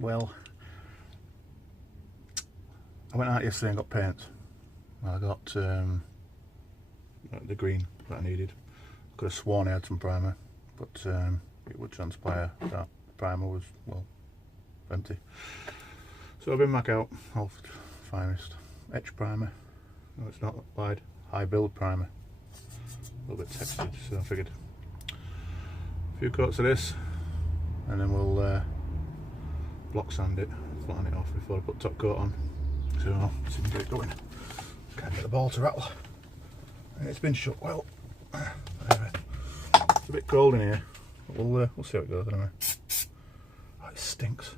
well, I went out yesterday and got paint. I got the green that I needed. I could have sworn I had some primer, but it would transpire that primer was, well, empty. So I've been back out, Halford Finest etch primer. No, it's not applied. High build primer. A little bit textured, so I figured a few coats of this, and then we'll block sand it, flatten it off before I put top coat on. So I'll see if we can get it going. Can't get the ball to rattle. And it's been shut well. Anyway, it's a bit cold in here. But we'll see how it goes anyway. Oh, it stinks.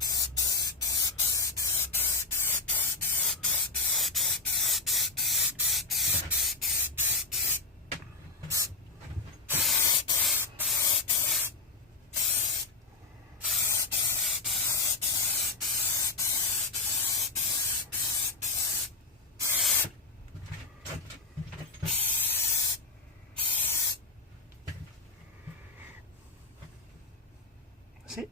That's it.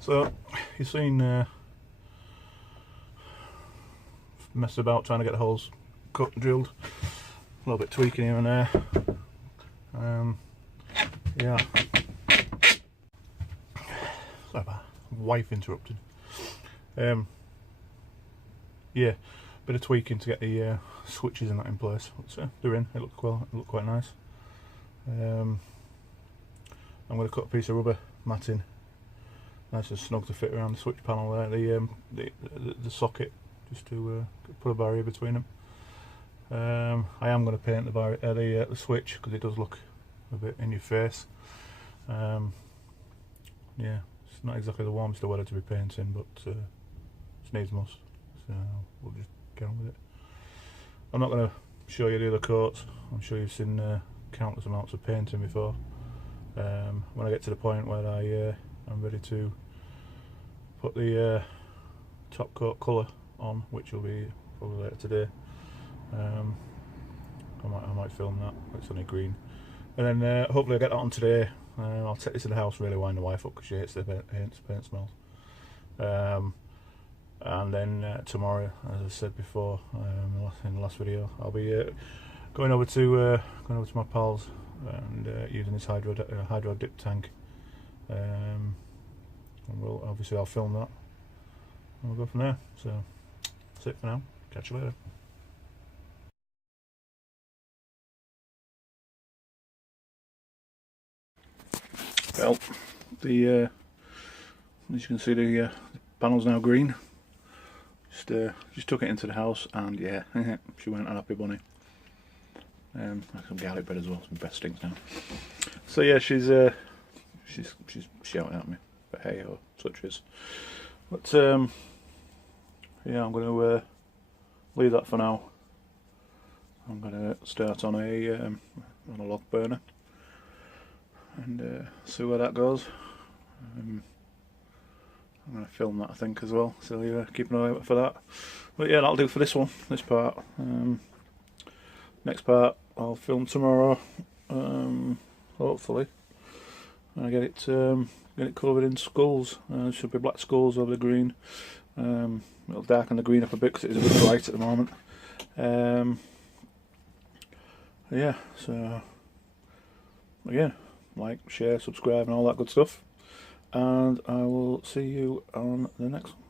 So you've seen messing about trying to get the holes cut and drilled, a little bit tweaking here and there. Yeah, sorry about that. Wife interrupted. Yeah, bit of tweaking to get the switches and that in place. But, they're in. It looked well. It looked quite nice. I'm going to cut a piece of rubber matting, nice and snug to fit around the switch panel there. The socket, just to put a barrier between them. I am going to paint the switch because it does look a bit in your face. Yeah, it's not exactly the warmest of weather to be painting, but it's needs must, so we'll just get on with it. I'm not going to show you the other coats. I'm sure you've seen countless amounts of painting before. When I get to the point where I'm ready to put the top coat colour on, which will be probably later today, I might film that. It's only green. And then hopefully I'll get that on today. I'll take this to the house, really wind the wife up because she hates the paint smells. And then tomorrow, as I said before in the last video, I'll be going over to my pals and using this hydro dip tank. And I'll film that and we'll go from there. So that's it for now. Catch you later. Well, as you can see, the panel's now green. Just took it into the house, and yeah, she went an happy bunny. Some garlic bread as well. Some bread stinks now. So yeah, she's shouting at me, but hey ho, such is. But yeah, I'm going to leave that for now. I'm going to start on a log burner and see where that goes. I'm going to film that, I think, as well, so you keep an eye out for that. But yeah, that'll do for this one, this part. Next part I'll film tomorrow, hopefully. I get it covered in skulls. Should be black skulls over the green. It'll darken the green up a bit because it's a bit bright at the moment. Yeah, so again, like, share, subscribe and all that good stuff, and I will see you on the next one.